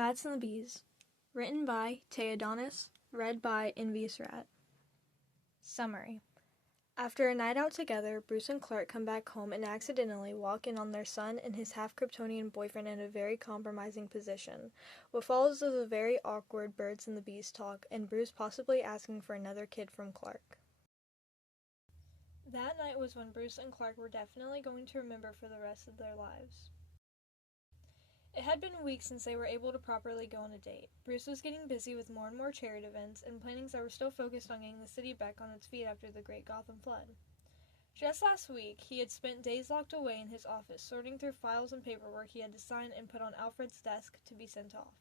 Bats and the Bees. Written by Taeadonis. Read by Envious Rat. Summary. After a night out together, Bruce and Clark come back home and accidentally walk in on their son and his half-Kryptonian boyfriend in a very compromising position. What follows is a very awkward birds and the bees talk, and Bruce possibly asking for another kid from Clark. That night was when Bruce and Clark were definitely going to remember for the rest of their lives. It had been weeks since they were able to properly go on a date. Bruce was getting busy with more and more charity events and plannings that were still focused on getting the city back on its feet after the Great Gotham Flood. Just last week, he had spent days locked away in his office, sorting through files and paperwork he had to sign and put on Alfred's desk to be sent off.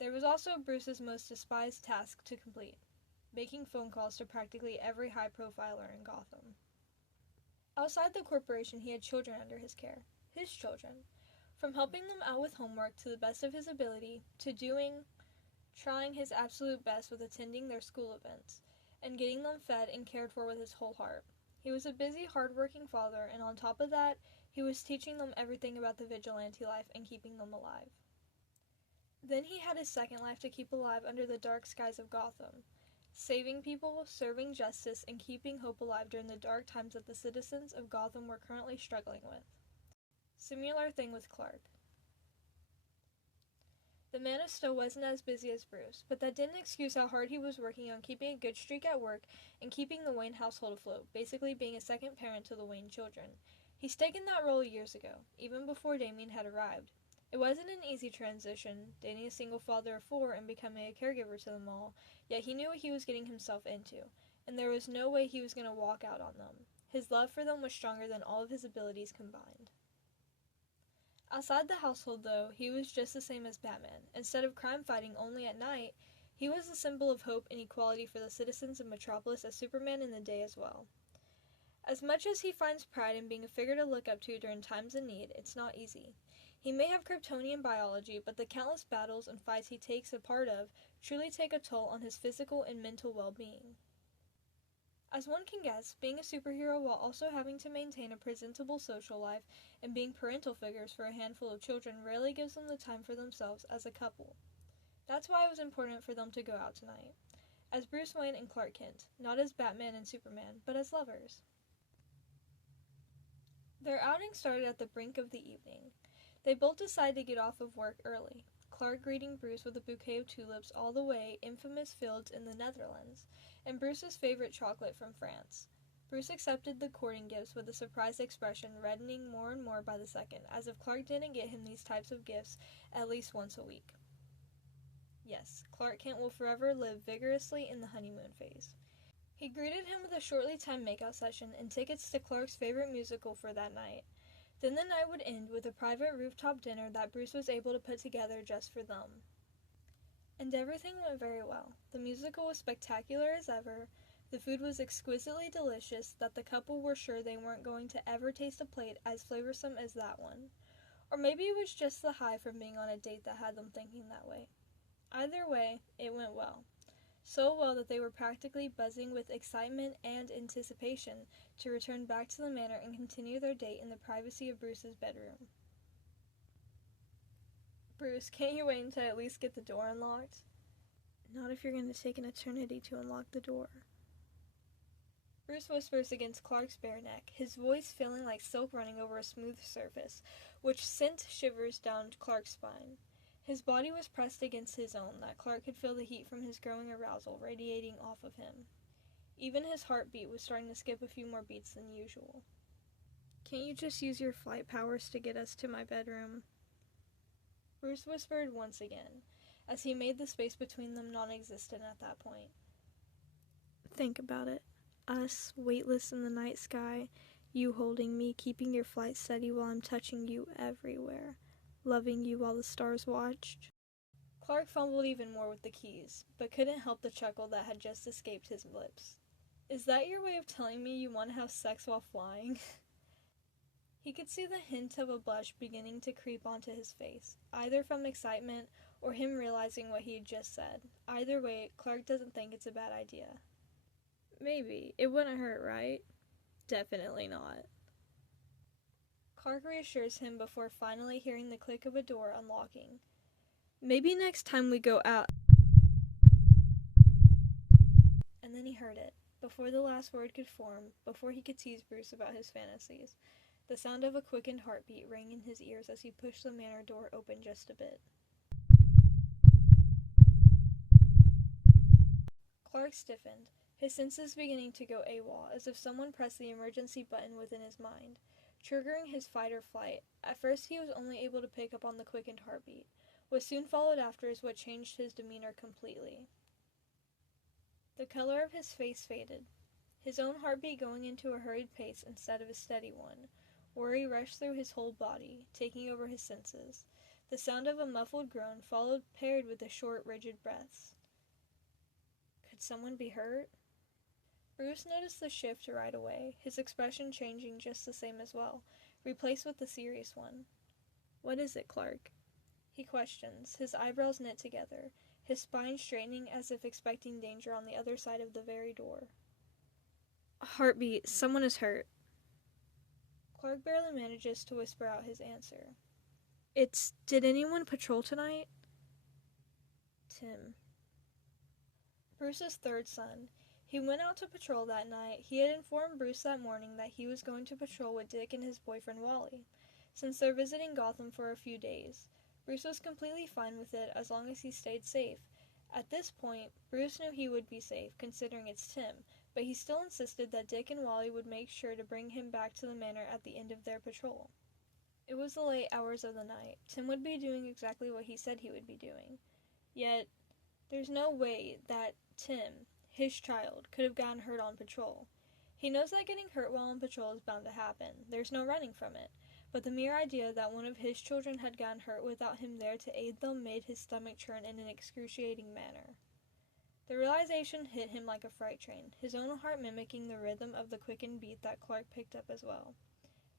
There was also Bruce's most despised task to complete, making phone calls to practically every high profiler in Gotham. Outside the corporation, he had children under his care. His children. From helping them out with homework to the best of his ability, to trying his absolute best with attending their school events, and getting them fed and cared for with his whole heart. He was a busy, hard-working father, and on top of that, he was teaching them everything about the vigilante life and keeping them alive. Then he had his second life to keep alive under the dark skies of Gotham, saving people, serving justice, and keeping hope alive during the dark times that the citizens of Gotham were currently struggling with. Similar thing with Clark. The Man of Steel wasn't as busy as Bruce, but that didn't excuse how hard he was working on keeping a good streak at work and keeping the Wayne household afloat, basically being a second parent to the Wayne children. He's taken that role years ago, even before Damien had arrived. It wasn't an easy transition, dating a single father of 4 and becoming a caregiver to them all, yet he knew what he was getting himself into, and there was no way he was going to walk out on them. His love for them was stronger than all of his abilities combined. Outside the household, though, he was just the same as Batman. Instead of crime fighting only at night, he was the symbol of hope and equality for the citizens of Metropolis as Superman in the day as well. As much as he finds pride in being a figure to look up to during times of need, it's not easy. He may have Kryptonian biology, but the countless battles and fights he takes a part of truly take a toll on his physical and mental well-being. As one can guess, being a superhero while also having to maintain a presentable social life and being parental figures for a handful of children rarely gives them the time for themselves as a couple. That's why it was important for them to go out tonight, as Bruce Wayne and Clark Kent, not as Batman and Superman, but as lovers. Their outing started at the brink of the evening. They both decided to get off of work early, Clark greeting Bruce with a bouquet of tulips all the way infamous fields in the Netherlands, and Bruce's favorite chocolate from France. Bruce accepted the courting gifts with a surprised expression, reddening more and more by the second, as if Clark didn't get him these types of gifts at least once a week. Yes, Clark Kent will forever live vigorously in the honeymoon phase. He greeted him with a shortly timed makeout session and tickets to Clark's favorite musical for that night. Then the night would end with a private rooftop dinner that Bruce was able to put together just for them. And everything went very well. The musical was spectacular as ever, the food was exquisitely delicious that the couple were sure they weren't going to ever taste a plate as flavorsome as that one. Or maybe it was just the high from being on a date that had them thinking that way. Either way, it went well. So well that they were practically buzzing with excitement and anticipation to return back to the manor and continue their date in the privacy of Bruce's bedroom. Bruce, can't you wait until I at least get the door unlocked? Not if you're going to take an eternity to unlock the door. Bruce whispers against Clark's bare neck, his voice feeling like silk running over a smooth surface, which sent shivers down Clark's spine. His body was pressed against his own, that Clark could feel the heat from his growing arousal radiating off of him. Even his heartbeat was starting to skip a few more beats than usual. Can't you just use your flight powers to get us to my bedroom? Bruce whispered once again, as he made the space between them non-existent at that point. Think about it. Us, weightless in the night sky, you holding me, keeping your flight steady while I'm touching you everywhere. Loving you while the stars watched. Clark fumbled even more with the keys, but couldn't help the chuckle that had just escaped his lips. Is that your way of telling me you want to have sex while flying? He could see the hint of a blush beginning to creep onto his face, either from excitement or him realizing what he had just said. Either way, Clark doesn't think it's a bad idea. Maybe. It wouldn't hurt, right? Definitely not. Clark reassures him before finally hearing the click of a door unlocking. Maybe next time we go out. And then he heard it. Before the last word could form, before he could tease Bruce about his fantasies, the sound of a quickened heartbeat rang in his ears as he pushed the manor door open just a bit. Clark stiffened, his senses beginning to go AWOL, as if someone pressed the emergency button within his mind, triggering his fight or flight. At first he was only able to pick up on the quickened heartbeat. What soon followed after is what changed his demeanor completely. The color of his face faded, his own heartbeat going into a hurried pace instead of a steady one. Worry rushed through his whole body, taking over his senses. The sound of a muffled groan followed, paired with the short, rigid breaths. Could someone be hurt? Bruce noticed the shift right away, his expression changing just the same as well, replaced with the serious one. "What is it, Clark?" he questions, his eyebrows knit together, his spine straightening as if expecting danger on the other side of the very door. "Heartbeat, someone is hurt." Clark barely manages to whisper out his answer. Did anyone patrol tonight?" Tim. Bruce's third son. He went out to patrol that night. He had informed Bruce that morning that he was going to patrol with Dick and his boyfriend Wally, since they're visiting Gotham for a few days. Bruce was completely fine with it as long as he stayed safe. At this point, Bruce knew he would be safe, considering it's Tim, but he still insisted that Dick and Wally would make sure to bring him back to the manor at the end of their patrol. It was the late hours of the night. Tim would be doing exactly what he said he would be doing. Yet, there's no way that Tim, his child, could have gotten hurt on patrol. He knows that getting hurt while on patrol is bound to happen. There's no running from it. But the mere idea that one of his children had gotten hurt without him there to aid them made his stomach churn in an excruciating manner. The realization hit him like a freight train, his own heart mimicking the rhythm of the quickened beat that Clark picked up as well.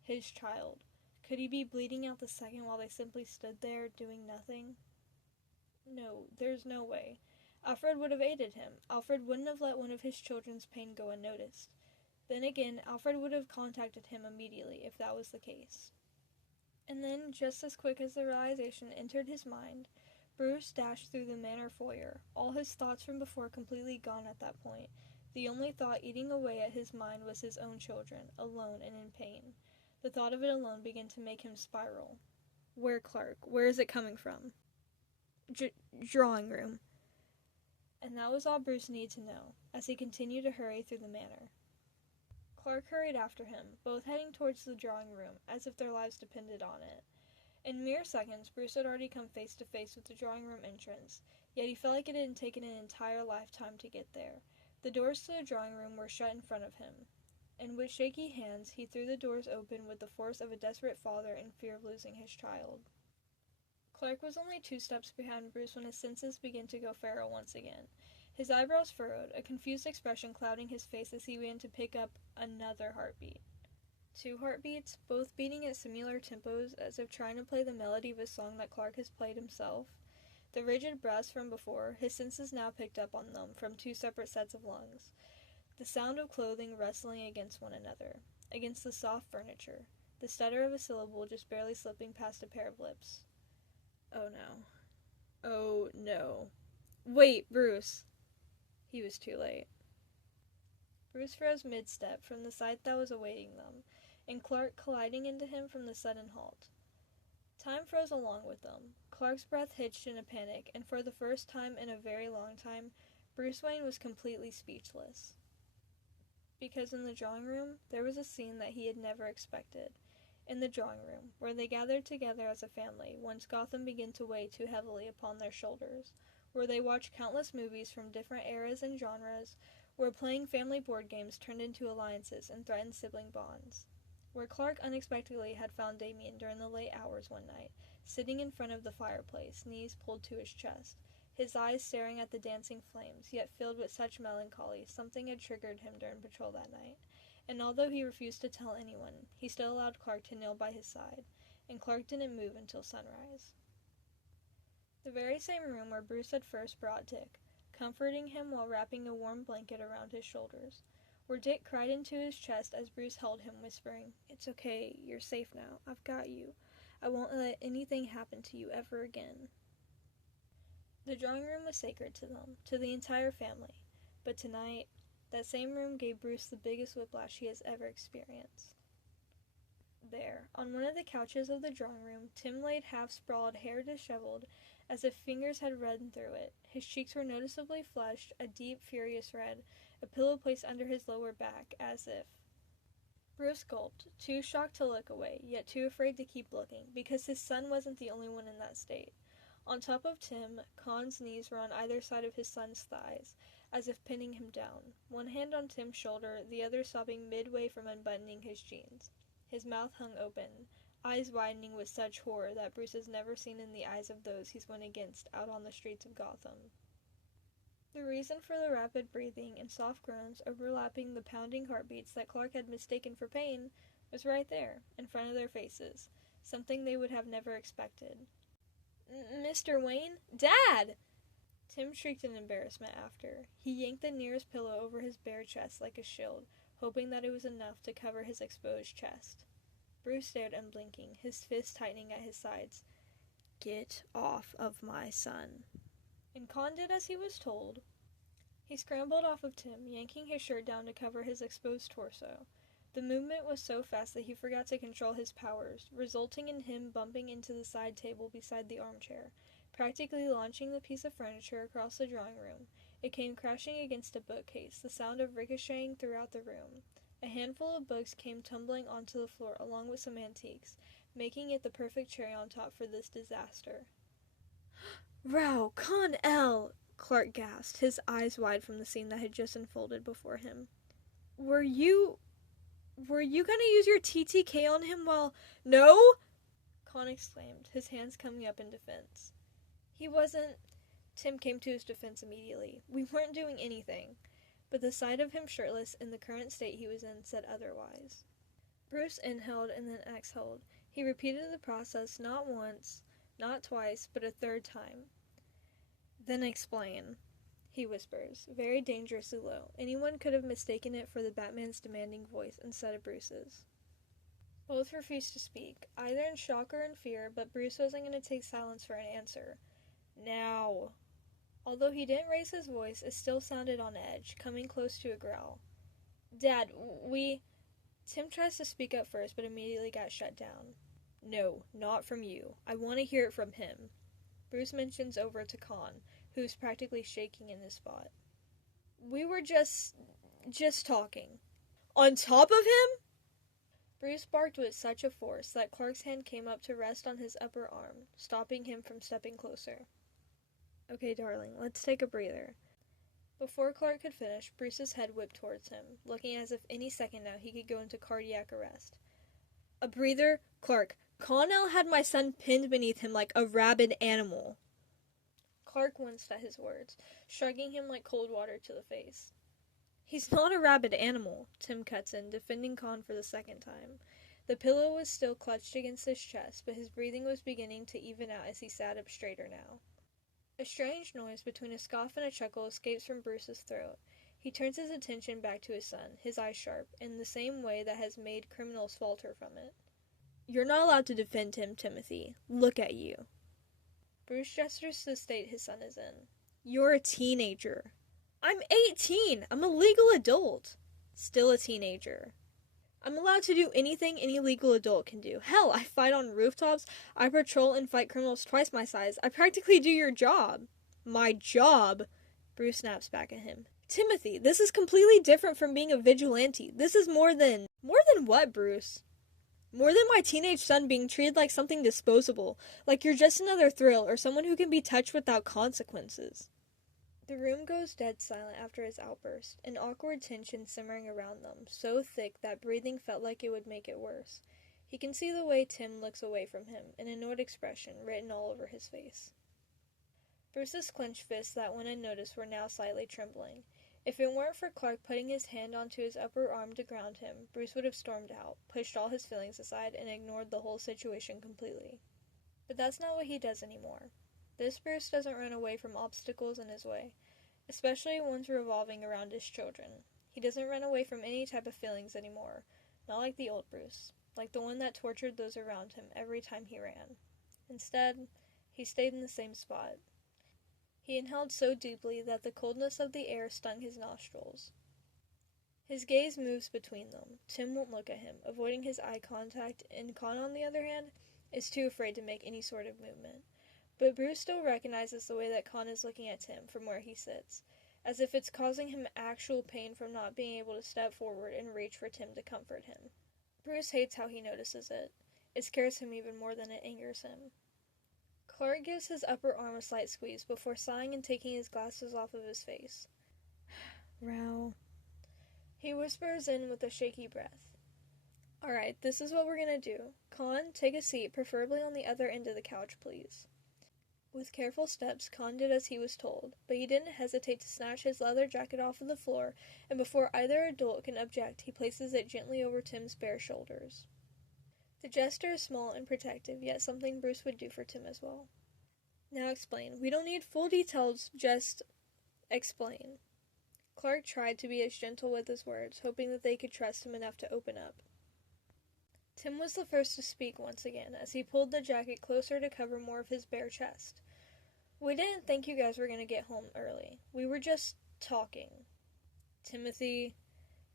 His child. Could he be bleeding out the second while they simply stood there, doing nothing? No, there's no way. Alfred would have aided him. Alfred wouldn't have let one of his children's pain go unnoticed. Then again, Alfred would have contacted him immediately if that was the case. And then, just as quick as the realization entered his mind, Bruce dashed through the manor foyer, all his thoughts from before completely gone at that point. The only thought eating away at his mind was his own children, alone and in pain. The thought of it alone began to make him spiral. Where, Clark? Where is it coming from? Drawing room. And that was all Bruce needed to know, as he continued to hurry through the manor. Clark hurried after him, both heading towards the drawing room, as if their lives depended on it. In mere seconds, Bruce had already come face to face with the drawing room entrance, yet he felt like it had taken an entire lifetime to get there. The doors to the drawing room were shut in front of him, and with shaky hands, he threw the doors open with the force of a desperate father in fear of losing his child. Clark was only 2 steps behind Bruce when his senses began to go feral once again. His eyebrows furrowed, a confused expression clouding his face as he began to pick up another heartbeat. 2 heartbeats, both beating at similar tempos as if trying to play the melody of a song that Clark has played himself. The rigid breaths from before, his senses now picked up on them from 2 separate sets of lungs. The sound of clothing wrestling against one another, against the soft furniture, the stutter of a syllable just barely slipping past a pair of lips. Oh no. Oh no. Wait, Bruce! He was too late. Bruce froze mid-step from the sight that was awaiting them, and Clark colliding into him from the sudden halt. Time froze along with them. Clark's breath hitched in a panic, and for the first time in a very long time, Bruce Wayne was completely speechless. Because in the drawing room, there was a scene that he had never expected. In the drawing room, where they gathered together as a family, once Gotham began to weigh too heavily upon their shoulders, where they watched countless movies from different eras and genres, where playing family board games turned into alliances and threatened sibling bonds, where Clark unexpectedly had found Damien during the late hours one night, sitting in front of the fireplace, knees pulled to his chest, his eyes staring at the dancing flames, yet filled with such melancholy. Something had triggered him during patrol that night, and although he refused to tell anyone, he still allowed Clark to kneel by his side, and Clark didn't move until sunrise. The very same room where Bruce had first brought Dick, comforting him while wrapping a warm blanket around his shoulders, where Dick cried into his chest as Bruce held him, whispering, "It's okay, you're safe now, I've got you. I won't let anything happen to you ever again." The drawing room was sacred to them, to the entire family, but tonight, that same room gave Bruce the biggest whiplash he has ever experienced. There, on one of the couches of the drawing room, Tim laid half-sprawled, hair disheveled, as if fingers had run through it. His cheeks were noticeably flushed, a deep, furious red, a pillow placed under his lower back, as if... Bruce gulped, too shocked to look away, yet too afraid to keep looking, because his son wasn't the only one in that state. On top of Tim, Khan's knees were on either side of his son's thighs, as if pinning him down, one hand on Tim's shoulder, the other stopping midway from unbuttoning his jeans. His mouth hung open, eyes widening with such horror that Bruce has never seen in the eyes of those he's went against out on the streets of Gotham. The reason for the rapid breathing and soft groans overlapping the pounding heartbeats that Clark had mistaken for pain was right there, in front of their faces, something they would have never expected. Mr. Wayne? Dad! Tim shrieked in embarrassment after. He yanked the nearest pillow over his bare chest like a shield, hoping that it was enough to cover his exposed chest. Bruce stared unblinking, his fists tightening at his sides. Get off of my son. And Khan did as he was told. He scrambled off of Tim, yanking his shirt down to cover his exposed torso. The movement was so fast that he forgot to control his powers, resulting in him bumping into the side table beside the armchair, practically launching the piece of furniture across the drawing room. It came crashing against a bookcase, the sound of ricocheting throughout the room. A handful of books came tumbling onto the floor along with some antiques, making it the perfect cherry on top for this disaster. Rao, Con-El! Clark gasped, his eyes wide from the scene that had just unfolded before him. Were you gonna use your TTK on him while— No! Con exclaimed, his hands coming up in defense. He wasn't— Tim came to his defense immediately. We weren't doing anything. But the sight of him shirtless in the current state he was in said otherwise. Bruce inhaled and then exhaled. He repeated the process not once, not twice, but a third time. Then explain, he whispers, very dangerously low. Anyone could have mistaken it for the Batman's demanding voice instead of Bruce's. Both refused to speak, either in shock or in fear, but Bruce wasn't going to take silence for an answer. Now. Although he didn't raise his voice, it still sounded on edge, coming close to a growl. Dad, Tim tries to speak up first, but immediately got shut down. No, not from you. I want to hear it from him. Bruce mentions over to Khan, who's practically shaking in his spot. We were just talking. On top of him? Bruce barked with such a force that Clark's hand came up to rest on his upper arm, stopping him from stepping closer. Okay, darling, let's take a breather. Before Clark could finish, Bruce's head whipped towards him, looking as if any second now he could go into cardiac arrest. A breather? Clark, Con-El had my son pinned beneath him like a rabid animal. Clark winced at his words, shrugging him like cold water to the face. He's not a rabid animal, Tim cuts in, defending Con for the second time. The pillow was still clutched against his chest, but his breathing was beginning to even out as he sat up straighter now. A strange noise between a scoff and a chuckle escapes from Bruce's throat. He turns his attention back to his son, his eyes sharp, in the same way that has made criminals falter from it. You're not allowed to defend him, Timothy. Look at you. Bruce gestures to the state his son is in. You're a teenager. I'm 18! I'm a legal adult. Still a teenager. I'm allowed to do anything any legal adult can do. Hell, I fight on rooftops, I patrol and fight criminals twice my size. I practically do your job. My job? Bruce snaps back at him. Timothy, this is completely different from being a vigilante. This is more than... More than what, Bruce? More than my teenage son being treated like something disposable. Like you're just another thrill or someone who can be touched without consequences. The room goes dead silent after his outburst, an awkward tension simmering around them, so thick that breathing felt like it would make it worse. He can see the way Tim looks away from him, an annoyed expression written all over his face. Bruce's clenched fists that went unnoticed were now slightly trembling. If it weren't for Clark putting his hand onto his upper arm to ground him, Bruce would have stormed out, pushed all his feelings aside, and ignored the whole situation completely. But that's not what he does anymore. This Bruce doesn't run away from obstacles in his way, especially ones revolving around his children. He doesn't run away from any type of feelings anymore, not like the old Bruce, like the one that tortured those around him every time he ran. Instead, he stayed in the same spot. He inhaled so deeply that the coldness of the air stung his nostrils. His gaze moves between them. Tim won't look at him, avoiding his eye contact, and Con, on the other hand, is too afraid to make any sort of movement. But Bruce still recognizes the way that Con is looking at Tim from where he sits, as if it's causing him actual pain from not being able to step forward and reach for Tim to comfort him. Bruce hates how he notices it. It scares him even more than it angers him. Clark gives his upper arm a slight squeeze before sighing and taking his glasses off of his face. Row. He whispers in with a shaky breath. Alright, this is what we're gonna do. Con, take a seat, preferably on the other end of the couch, please. With careful steps, Con did as he was told, but he didn't hesitate to snatch his leather jacket off of the floor, and before either adult can object, he places it gently over Tim's bare shoulders. The gesture is small and protective, yet something Bruce would do for Tim as well. Now explain. We don't need full details, just explain. Clark tried to be as gentle with his words, hoping that they could trust him enough to open up. Tim was the first to speak once again, as he pulled the jacket closer to cover more of his bare chest. We didn't think you guys were going to get home early. We were just talking. Timothy.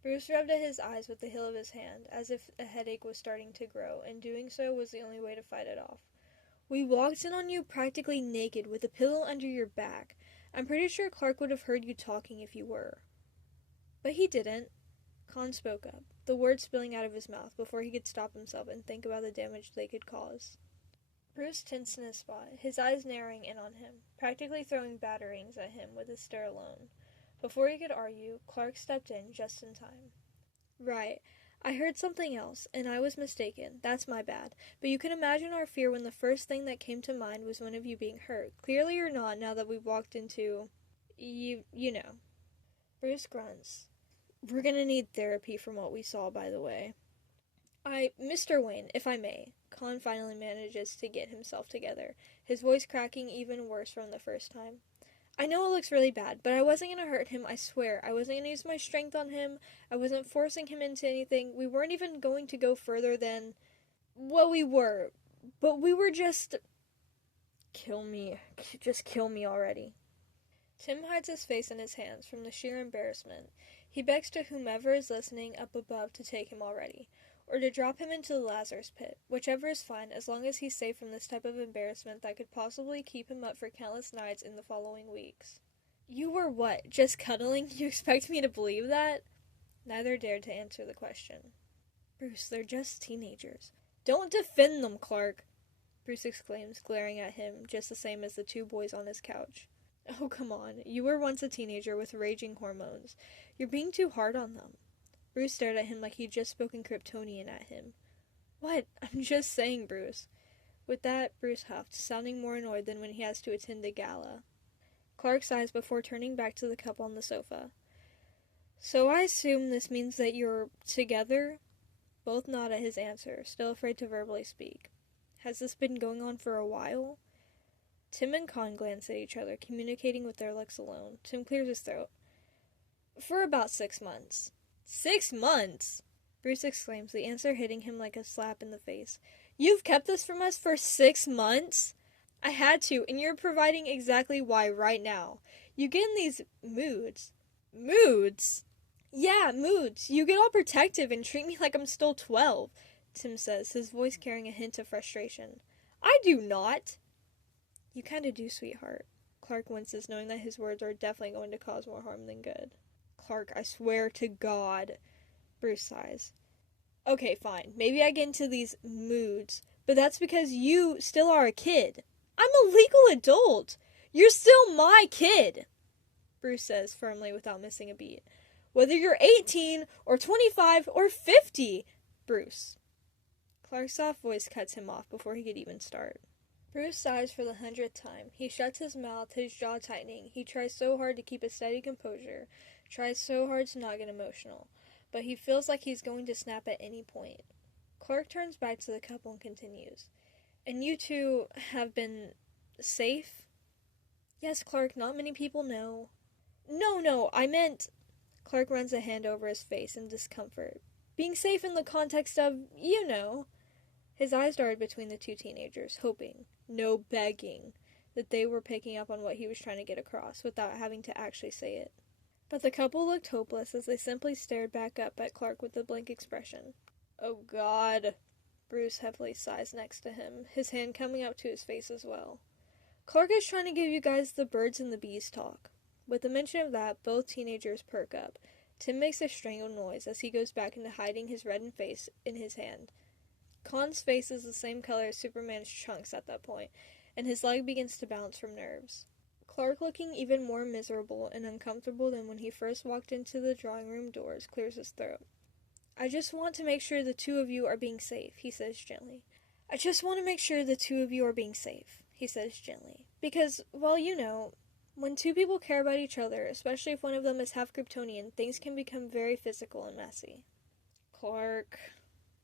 Bruce rubbed at his eyes with the heel of his hand, as if a headache was starting to grow, and doing so was the only way to fight it off. We walked in on you practically naked with a pillow under your back. I'm pretty sure Clark would have heard you talking if you were. But he didn't. Con spoke up, the words spilling out of his mouth before he could stop himself and think about the damage they could cause. Bruce tensed in his spot, his eyes narrowing in on him, practically throwing batarangs at him with his stare alone. Before he could argue, Clark stepped in just in time. Right. I heard something else, and I was mistaken. That's my bad. But you can imagine our fear when the first thing that came to mind was one of you being hurt. Clearly you're not, now that we've walked into... You know. Bruce grunts. We're gonna need therapy from what we saw, by the way. Mr. Wayne, if I may. Con finally manages to get himself together, his voice cracking even worse from the first time. I know it looks really bad, but I wasn't gonna hurt him, I swear. I wasn't gonna use my strength on him. I wasn't forcing him into anything. We weren't even going to go further than... Well, we were. But we were just... Kill me. Just kill me already. Tim hides his face in his hands from the sheer embarrassment. He begs to whomever is listening up above to take him already, or to drop him into the Lazarus pit. Whichever is fine, as long as he's safe from this type of embarrassment that could possibly keep him up for countless nights in the following weeks. You were what? Just cuddling? You expect me to believe that? Neither dared to answer the question. Bruce, they're just teenagers. Don't defend them, Clark! Bruce exclaims, glaring at him, just the same as the two boys on his couch. Oh, come on. You were once a teenager with raging hormones. You're being too hard on them. Bruce stared at him like he'd just spoken Kryptonian at him. What? I'm just saying, Bruce. With that, Bruce huffed, sounding more annoyed than when he has to attend a gala. Clark sighs before turning back to the couple on the sofa. So I assume this means that you're together? Both nod at his answer, still afraid to verbally speak. Has this been going on for a while? Tim and Con glance at each other, communicating with their looks alone. Tim clears his throat. For about 6 months. 6 months? Bruce exclaims, the answer hitting him like a slap in the face. You've kept this from us for 6 months? I had to, and you're providing exactly why right now. You get in these moods. Moods? Yeah, moods. You get all protective and treat me like I'm still 12, Tim says, his voice carrying a hint of frustration. I do not. You kinda do, sweetheart. Clark winces, knowing that his words are definitely going to cause more harm than good. Clark, I swear to God. Bruce sighs. Okay, fine. Maybe I get into these moods, but that's because you still are a kid. I'm a legal adult. You're still my kid, Bruce says firmly without missing a beat. Whether you're 18 or 25 or 50, Bruce. Clark's soft voice cuts him off before he could even start. Bruce sighs for the 100th time. He shuts his mouth, his jaw tightening. He tries so hard to keep a steady composure, tries so hard to not get emotional, but he feels like he's going to snap at any point. Clark turns back to the couple and continues. And you two have been safe? Yes, Clark, not many people know. No, I meant... Clark runs a hand over his face in discomfort. Being safe in the context of, you know... His eyes darted between the two teenagers, hoping. No begging. that they were picking up on what he was trying to get across without having to actually say it. But the couple looked hopeless as they simply stared back up at Clark with a blank expression. "Oh God," Bruce heavily sighs next to him, his hand coming up to his face as well. "Clark is trying to give you guys the birds and the bees talk." With the mention of that, both teenagers perk up. Tim makes a strangled noise as he goes back into hiding his reddened face in his hand. Khan's face is the same color as Superman's trunks at that point, and his leg begins to bounce from nerves. Clark, looking even more miserable and uncomfortable than when he first walked into the drawing room doors, clears his throat. "I just want to make sure the two of you are being safe," he says gently. "I just want to make sure the two of you are being safe," he says gently. "Because, well, you know, when two people care about each other, especially if one of them is half Kryptonian, things can become very physical and messy." "Clark,"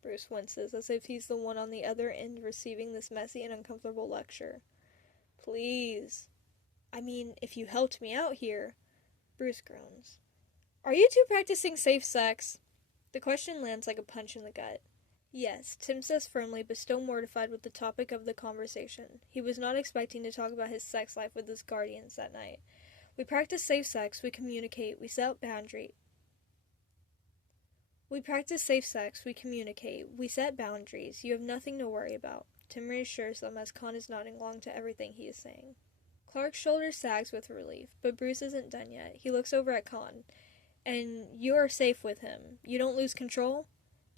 Bruce winces, as if he's the one on the other end receiving this messy and uncomfortable lecture. "Please. I mean, if you helped me out here," Bruce groans. "Are you two practicing safe sex?" The question lands like a punch in the gut. "Yes," Tim says firmly, but still mortified with the topic of the conversation. He was not expecting to talk about his sex life with his guardians that night. "We practice safe sex, we communicate, we set boundaries. You have nothing to worry about," Tim reassures them as Khan is nodding along to everything he is saying. Clark's shoulder sags with relief, but Bruce isn't done yet. He looks over at Khan. "And you are safe with him. You don't lose control?"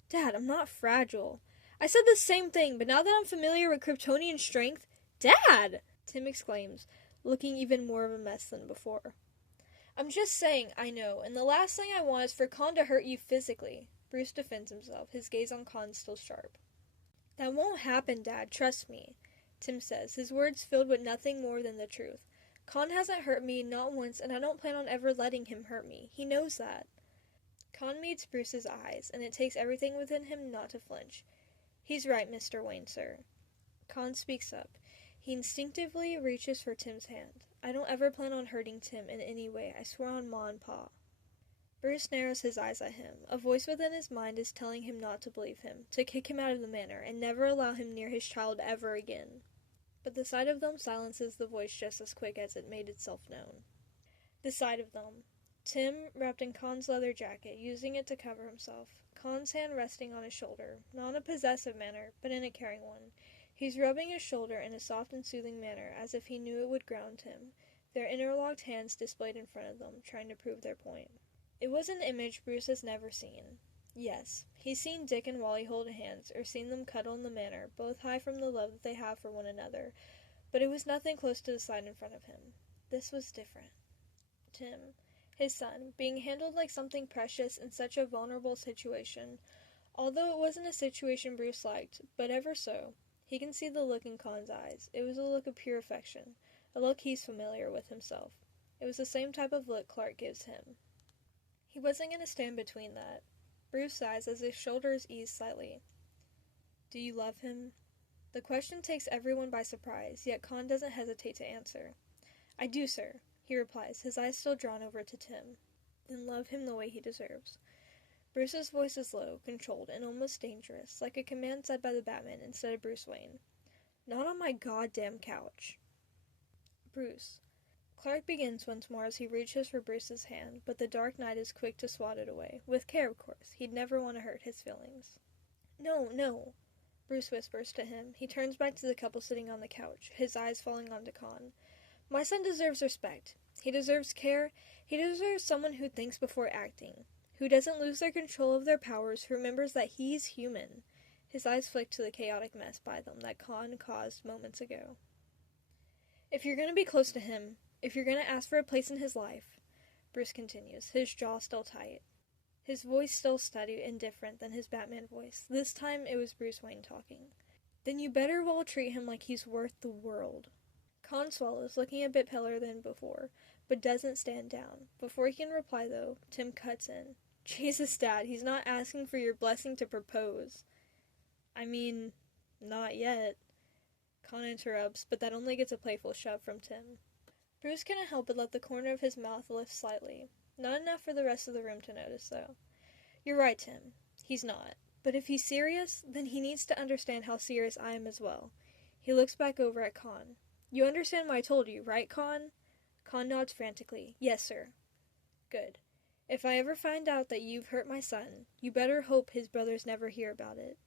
"Dad, I'm not fragile." "I said the same thing, but now that I'm familiar with Kryptonian strength—" "Dad!" Tim exclaims, looking even more of a mess than before. "I'm just saying, I know, and the last thing I want is for Khan to hurt you physically." Bruce defends himself, his gaze on Khan still sharp. "That won't happen, Dad, trust me," Tim says, his words filled with nothing more than the truth. "Khan hasn't hurt me, not once, and I don't plan on ever letting him hurt me. He knows that." Khan meets Bruce's eyes, and it takes everything within him not to flinch. "He's right, Mr. Wayne, sir." Khan speaks up. He instinctively reaches for Tim's hand. "I don't ever plan on hurting Tim in any way, I swear on Ma and Pa." Bruce narrows his eyes at him. A voice within his mind is telling him not to believe him, to kick him out of the manor, and never allow him near his child ever again. But the sight of them silences the voice just as quick as it made itself known. The sight of them. Tim, wrapped in Khan's leather jacket, using it to cover himself. Khan's hand resting on his shoulder, not in a possessive manner, but in a caring one. He's rubbing his shoulder in a soft and soothing manner, as if he knew it would ground him, their interlocked hands displayed in front of them, trying to prove their point. It was an image Bruce has never seen. Yes, he's seen Dick and Wally hold hands, or seen them cuddle in the manor, both high from the love that they have for one another, but it was nothing close to the sight in front of him. This was different. Tim, his son, being handled like something precious in such a vulnerable situation, although it wasn't a situation Bruce liked, but ever so, he can see the look in Khan's eyes. It was a look of pure affection, a look he's familiar with himself. It was the same type of look Clark gives him. He wasn't going to stand between that. Bruce sighs as his shoulders ease slightly. "Do you love him?" The question takes everyone by surprise, yet Khan doesn't hesitate to answer. "I do, sir," he replies, his eyes still drawn over to Tim. "Then love him the way he deserves." Bruce's voice is low, controlled, and almost dangerous, like a command said by the Batman instead of Bruce Wayne. "Not on my goddamn couch." "Bruce." Clark begins once more as he reaches for Bruce's hand, but the Dark Knight is quick to swat it away. With care, of course. He'd never want to hurt his feelings. "No, no," Bruce whispers to him. He turns back to the couple sitting on the couch, his eyes falling onto Khan. "My son deserves respect. He deserves care. He deserves someone who thinks before acting, who doesn't lose their control of their powers, who remembers that he's human." His eyes flick to the chaotic mess by them that Khan caused moments ago. "If you're going to be close to him, if you're going to ask for a place in his life," Bruce continues, his jaw still tight, his voice still steady and different than his Batman voice. This time it was Bruce Wayne talking. "Then you better well treat him like he's worth the world." Khan swallows, looking a bit paler than before, but doesn't stand down. Before he can reply, though, Tim cuts in. "Jesus, Dad, he's not asking for your blessing to propose." "I mean, not yet," Khan interrupts, but that only gets a playful shove from Tim. Bruce couldn't help but let the corner of his mouth lift slightly. Not enough for the rest of the room to notice, though. "You're right, Tim. He's not. But if he's serious, then he needs to understand how serious I am as well." He looks back over at Khan. You understand what I told you, right, Con? Con nods frantically. Yes, sir. Good. If I ever find out that you've hurt my son, you better hope his brothers never hear about it.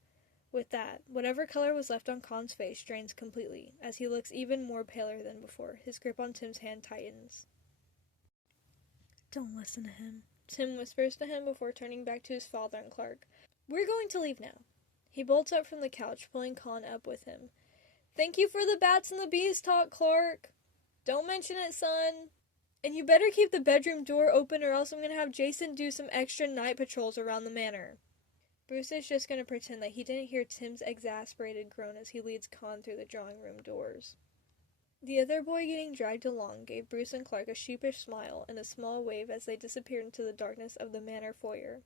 With that, whatever color was left on Con's face drains completely, as he looks even more paler than before. His grip on Tim's hand tightens. Don't listen to him, Tim whispers to him before turning back to his father and Clark. We're going to leave now. He bolts up from the couch, pulling Con up with him. Thank you for the bats and the bees talk, Clark. Don't mention it, son. And you better keep the bedroom door open or else I'm going to have Jason do some extra night patrols around the manor. Bruce is just going to pretend that he didn't hear Tim's exasperated groan as he leads Con through the drawing room doors. The other boy getting dragged along gave Bruce and Clark a sheepish smile and a small wave as they disappeared into the darkness of the manor foyer.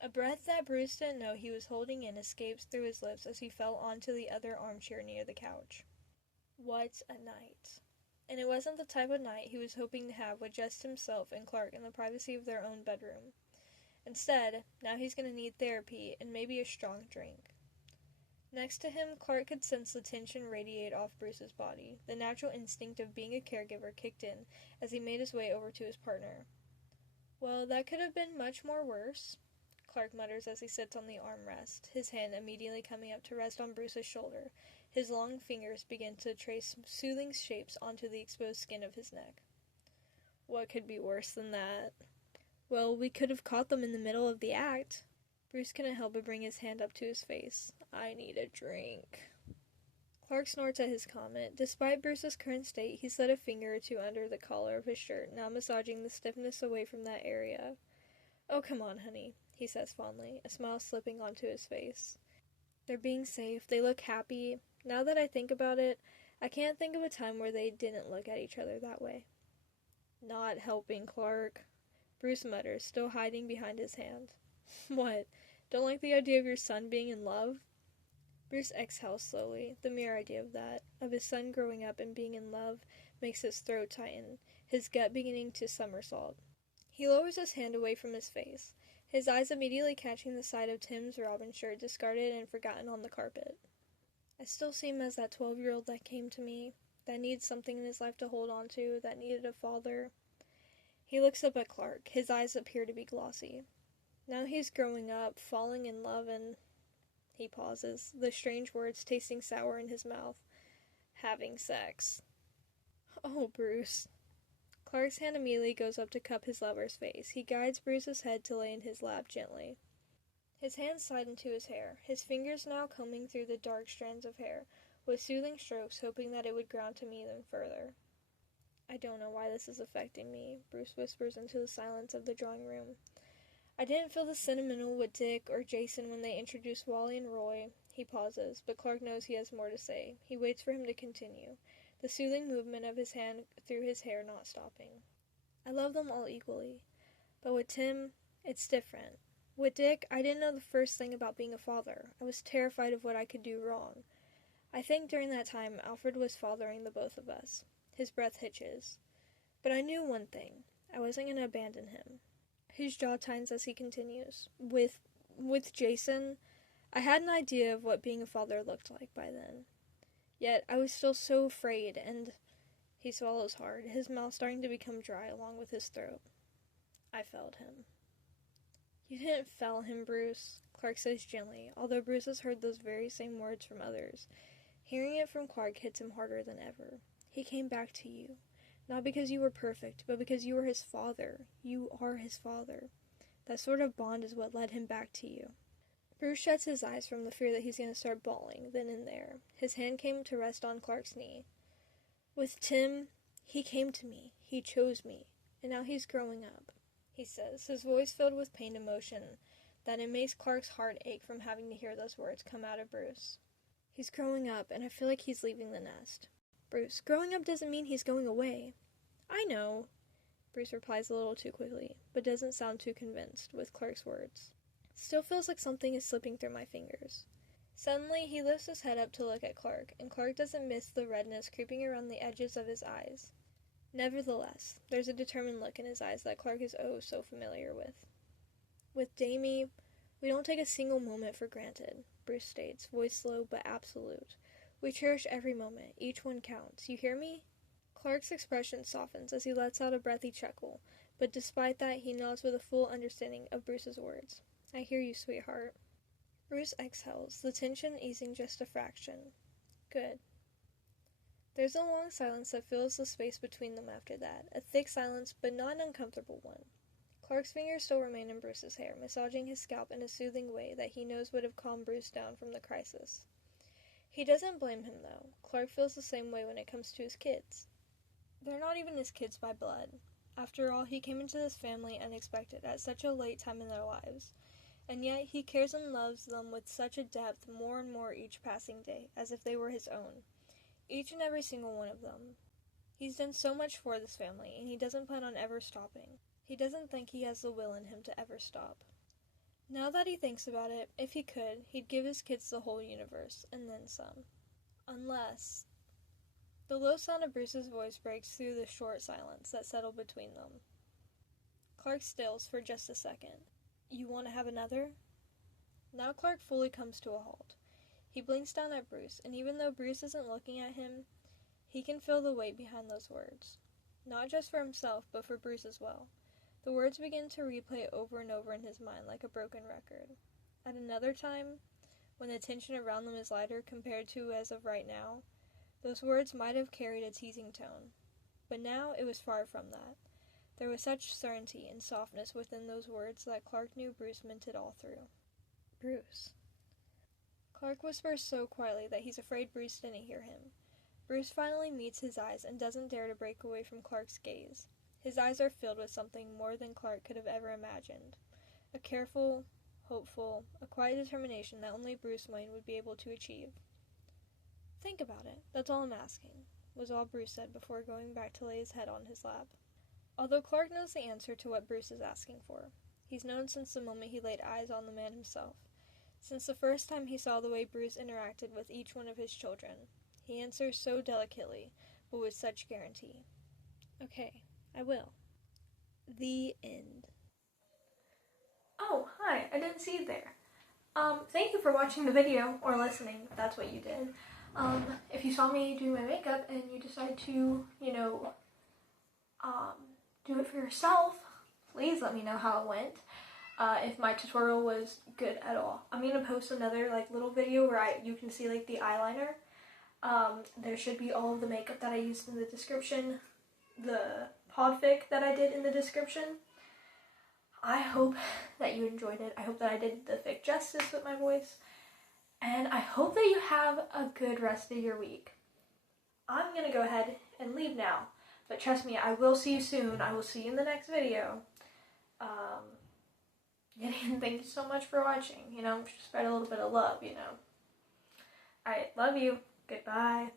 A breath that Bruce didn't know he was holding in escaped through his lips as he fell onto the other armchair near the couch. What a night. And it wasn't the type of night he was hoping to have with just himself and Clark in the privacy of their own bedroom. Instead, now he's going to need therapy and maybe a strong drink. Next to him, Clark could sense the tension radiate off Bruce's body. The natural instinct of being a caregiver kicked in as he made his way over to his partner. Well, that could have been much more worse, Clark mutters as he sits on the armrest, his hand immediately coming up to rest on Bruce's shoulder. His long fingers begin to trace soothing shapes onto the exposed skin of his neck. What could be worse than that? Well, we could have caught them in the middle of the act. Bruce couldn't help but bring his hand up to his face. I need a drink. Clark snorts at his comment. Despite Bruce's current state, he slid a finger or two under the collar of his shirt, now massaging the stiffness away from that area. Oh, come on, honey, he says fondly, a smile slipping onto his face. They're being safe. They look happy. Now that I think about it, I can't think of a time where they didn't look at each other that way. Not helping, Clark, Bruce mutters, still hiding behind his hand. What? Don't like the idea of your son being in love? Bruce exhales slowly. The mere idea of his son growing up and being in love, makes his throat tighten, his gut beginning to somersault. He lowers his hand away from his face, his eyes immediately catching the side of Tim's robin shirt discarded and forgotten on the carpet. I still see him as that 12-year-old that came to me, that needed something in his life to hold on to, that needed a father. He looks up at Clark. His eyes appear to be glossy. Now he's growing up, falling in love, and... He pauses, the strange words tasting sour in his mouth. Having sex. Oh, Bruce. Clark's hand immediately goes up to cup his lover's face. He guides Bruce's head to lay in his lap gently. His hands slide into his hair, his fingers now combing through the dark strands of hair, with soothing strokes, hoping that it would ground to me them further. I don't know why this is affecting me, Bruce whispers into the silence of the drawing room. I didn't feel the sentimental with Dick or Jason when they introduced Wally and Roy. He pauses, but Clark knows he has more to say. He waits for him to continue, the soothing movement of his hand through his hair not stopping. I love them all equally, but with Tim, it's different. With Dick, I didn't know the first thing about being a father. I was terrified of what I could do wrong. I think during that time, Alfred was fathering the both of us. His breath hitches. But I knew one thing. I wasn't going to abandon him. His jaw tightens as he continues. With Jason, I had an idea of what being a father looked like by then. Yet, I was still so afraid, and he swallows hard, his mouth starting to become dry along with his throat. I felled him. You didn't fell him, Bruce, Clark says gently, although Bruce has heard those very same words from others. Hearing it from Clark hits him harder than ever. He came back to you. Not because you were perfect, but because you were his father. You are his father. That sort of bond is what led him back to you. Bruce shuts his eyes from the fear that he's going to start bawling, then and there. His hand came to rest on Clark's knee. With Tim, he came to me. He chose me. And now he's growing up, he says, his voice filled with pained emotion, that it makes Clark's heart ache from having to hear those words come out of Bruce. He's growing up, and I feel like he's leaving the nest. Bruce, growing up doesn't mean he's going away. I know, Bruce replies a little too quickly, but doesn't sound too convinced with Clark's words. Still feels like something is slipping through my fingers. Suddenly, he lifts his head up to look at Clark, and Clark doesn't miss the redness creeping around the edges of his eyes. Nevertheless, there's a determined look in his eyes that Clark is oh so familiar with. With Damie, we don't take a single moment for granted, Bruce states, voice low but absolute. We cherish every moment. Each one counts. You hear me? Clark's expression softens as he lets out a breathy chuckle, but despite that, he nods with a full understanding of Bruce's words. I hear you, sweetheart. Bruce exhales, the tension easing just a fraction. Good. There's a long silence that fills the space between them after that, a thick silence, but not an uncomfortable one. Clark's fingers still remain in Bruce's hair, massaging his scalp in a soothing way that he knows would have calmed Bruce down from the crisis. He doesn't blame him, though. Clark feels the same way when it comes to his kids. They're not even his kids by blood. After all, he came into this family unexpected at such a late time in their lives, and yet he cares and loves them with such a depth more and more each passing day, as if they were his own. Each and every single one of them. He's done so much for this family, and he doesn't plan on ever stopping. He doesn't think he has the will in him to ever stop. Now that he thinks about it, if he could, he'd give his kids the whole universe, and then some. Unless... The low sound of Bruce's voice breaks through the short silence that settled between them. Clark stills for just a second. You want to have another? Now Clark fully comes to a halt. He blinks down at Bruce, and even though Bruce isn't looking at him, he can feel the weight behind those words. Not just for himself, but for Bruce as well. The words begin to replay over and over in his mind like a broken record. At another time, when the tension around them is lighter compared to as of right now, those words might have carried a teasing tone. But now it was far from that. There was such certainty and softness within those words that Clark knew Bruce meant it all through. Bruce. Clark whispers so quietly that he's afraid Bruce didn't hear him. Bruce finally meets his eyes and doesn't dare to break away from Clark's gaze. His eyes are filled with something more than Clark could have ever imagined. A careful, hopeful, a quiet determination that only Bruce Wayne would be able to achieve. Think about it, that's all I'm asking, was all Bruce said before going back to lay his head on his lap. Although Clark knows the answer to what Bruce is asking for. He's known since the moment he laid eyes on the man himself. Since the first time he saw the way Bruce interacted with each one of his children. He answers so delicately, but with such guarantee. Okay, I will. The end. Oh, hi, I didn't see you there. Thank you for watching the video, or listening, if that's what you did. If you saw me do my makeup and you decide to, do it for yourself, please let me know how it went. If my tutorial was good at all. I'm gonna post another, little video where you can see, the eyeliner. There should be all of the makeup that I used in the description, the Podfic that I did in the description. I hope that you enjoyed it. I hope that I did the fic justice with my voice. And I hope that you have a good rest of your week. I'm gonna go ahead and leave now. But trust me, I will see you soon. I will see you in the next video. And thank you so much for watching. Spread a little bit of love, Alright, love you. Goodbye.